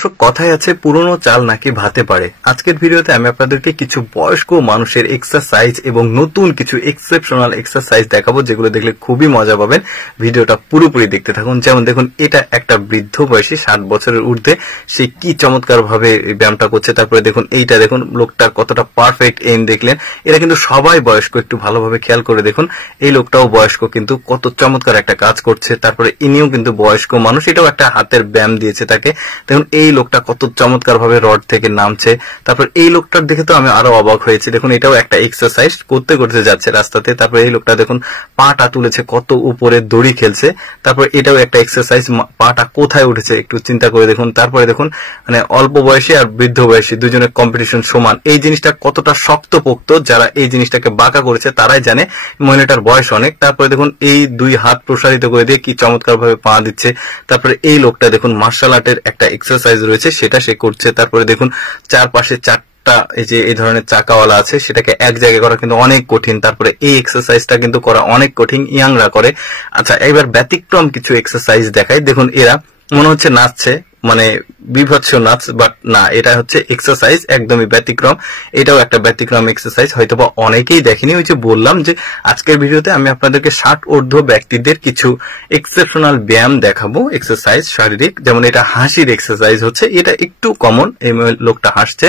দর্শক, কথায় আছে পুরনো চাল নাকি ভাতে পারে। আজকের ভিডিওতে আমি আপনাদেরকে কিছু বয়স্ক মানুষের এক্সারসাইজ এবং নতুন কিছু এক্সেপশনাল এক্সারসাইজ দেখাবো, যেগুলো দেখলে খুবই মজা পাবেন। ভিডিওটা পুরোপুরি দেখতে থাকুন। যেমন দেখুন, এটা একটা বৃদ্ধ বয়সী 60 বছরের ঊর্ধ্বে, সে কি চমৎকার ভাবে ব্যায়ামটা করছে। তারপরে দেখুন, এইটা দেখুন লোকটার কতটা পারফেক্ট এইম দেখলেন। এরা কিন্তু সবাই বয়স্ক, একটু ভালোভাবে খেয়াল করে দেখুন। এই লোকটাও বয়স্ক, কিন্তু কত চমৎকার একটা কাজ করছে। তারপরে ইনিও কিন্তু বয়স্ক মানুষ, এটাও একটা হাতের ব্যায়াম দিয়েছে তাকে। দেখুন এই লোকটা কত চমৎকার ভাবে রড থেকে নামছে। তারপর এই লোকটার দেখে তো আমি আরো অবাক হয়েছি। দেখুন এটাও একটা এক্সারসাইজ করতে করতে যাচ্ছে রাস্তাতে। তারপর এই লোকটা দেখুন পাটা তুলেছে, কত উপরে দড়ি খেলছে। তারপর এটাও একটা এক্সারসাইজ, পাটা কোথায় উঠেছে একটু চিন্তা করে দেখুন। তারপরে দেখুন মানে অল্প বয়সী আর বৃদ্ধ বয়সী দুজনের কম্পিটিশন সমান। এই জিনিসটা কতটা শক্তপোক্ত, যারা এই জিনিসটাকে বাঁকা করেছে তারাই জানে। মহিলাটার বয়স অনেক। তারপরে দেখুন এই দুই হাত প্রসারিত করে দিয়ে কি চমৎকার ভাবে পা দিচ্ছে। তারপরে এই লোকটা দেখুন মার্শাল আর্টের একটা এক্সারসাইজ রয়েছে, সেটা সে করছে। তারপরে দেখুন চারপাশে এই যে এই ধরনের চাকাওয়ালা আছে, সেটাকে এক জায়গায় করা কিন্তু অনেক কঠিন। তারপরে এই এক্সারসাইজটা কিন্তু করা অনেক কঠিন, ইয়াংরা করে। আচ্ছা, এবার ব্যতিক্রম কিছু এক্সারসাইজ দেখাই। দেখুন এরা মনে হচ্ছে নাচছে, মানে বিভৎস নাচ, বাট না, এটা হচ্ছে এক্সারসাইজ একদমই ব্যতিক্রম। এটাও একটা ব্যতিক্রম এক্সারসাইজ, হয়তোবা অনেকেই দেখেনি। ওই যে বললাম যে আজকের ভিডিওতে আমি আপনাদেরকে 60 ঊর্ধ্ব ব্যক্তিদের কিছু এক্সেপশনাল ব্যায়াম দেখাবো, এক্সারসাইজ শারীরিক। যেমন এটা হাসির এক্সারসাইজ হচ্ছে, এটা একটু কমন, এই লোকটা হাসছে।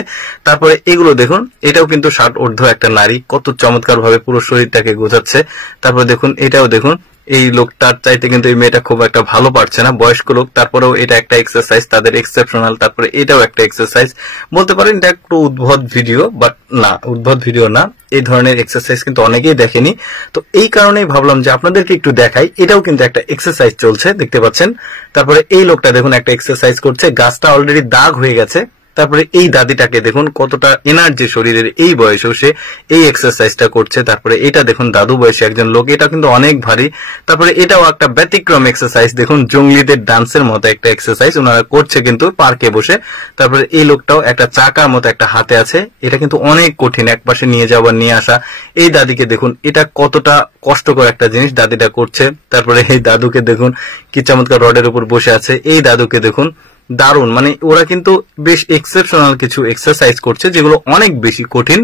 তারপরে এগুলো দেখুন, এটাও কিন্তু 60 ঊর্ধ্ব একটা নারী, কত চমৎকার ভাবে পুরো শরীরটাকে গোছাচ্ছে। তারপরে দেখুন এটাও দেখুন, এই লোকটার চাইতে কিন্তু এই মেয়েটা খুব একটা ভালো পারছে না, বয়স্ক লোক। তারপরেও এটা একটা এক্সারসাইজ, তাদের এক্সেপশনাল। তারপরে এটাও একটা এক্সারসাইজ। বলতে পারেন এটা একটু উদ্ভট ভিডিও, বাট না, উদ্ভট ভিডিও না। এই ধরনের এক্সারসাইজ কিন্তু অনেকেই দেখেনি, তো এই কারণেই ভাবলাম যে আপনাদেরকে একটু দেখাই। এটাও কিন্তু একটা এক্সারসাইজ চলছে, দেখতে পাচ্ছেন। তারপরে এই লোকটা দেখুন একটা এক্সারসাইজ করছে, গাছটা অলরেডি দাগ হয়ে গেছে। তারপরে এই দাদিটাকে দেখুন কতটা এনার্জি শরীরের, এই বয়সেও সে এই এক্সারসাইজটা করছে। তারপরে এটা দেখুন দাদু বয়সী একজন লোক, এটা কিন্তু অনেক ভারী। তারপরে এটাও একটা ব্যতিক্রম এক্সারসাইজ, দেখুন জঙ্গলিদের ডান্সের মতো একটা এক্সারসাইজ ওনারা করছে কিন্তু পার্কে বসে। তারপরে এই লোকটাও একটা চাকার মতো একটা হাতে আছে, এটা কিন্তু অনেক কঠিন, এক পাশে নিয়ে যাওয়া নিয়ে আসা। এই দাদিকে দেখুন, এটা কতটা কষ্টকর একটা জিনিস দাদিটা করছে। তারপরে এই দাদুকে দেখুন কি চমৎকার রডের উপর বসে আছে। এই দাদুকে দেখুন, দারুণ, মানে ওরা কিন্তু বেশ এক্সেপশনাল কিছু এক্সারসাইজ করছে, যেগুলো অনেক বেশি কঠিন।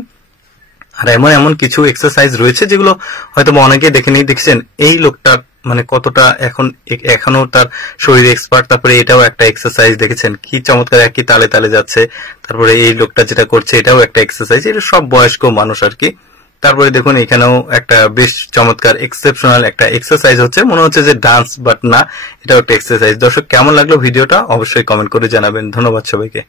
আর এমন এমন কিছু এক্সারসাইজ রয়েছে যেগুলো হয়তো অনেকে দেখেনি। দেখছেন এই লোকটা মানে কতটা এখনো তার শরীর এক্সপার্ট। তারপরে এটাও একটা এক্সারসাইজ, দেখেছেন কি চমৎকার, একই তালে তালে যাচ্ছে। তারপরে এই লোকটা যেটা করছে এটাও একটা এক্সারসাইজ। এটা সব বয়স্ক মানুষ আর কি। তারপরে দেখুন এখানেও একটা বেশ চমৎকার এক্সেপশনাল একটা এক্সারসাইজ হচ্ছে, মনে হচ্ছে যে ডান্স, বাট না, এটাও একটা এক্সারসাইজ। দর্শক, কেমন লাগলো ভিডিওটা অবশ্যই কমেন্ট করে জানাবেন। ধন্যবাদ সবাইকে।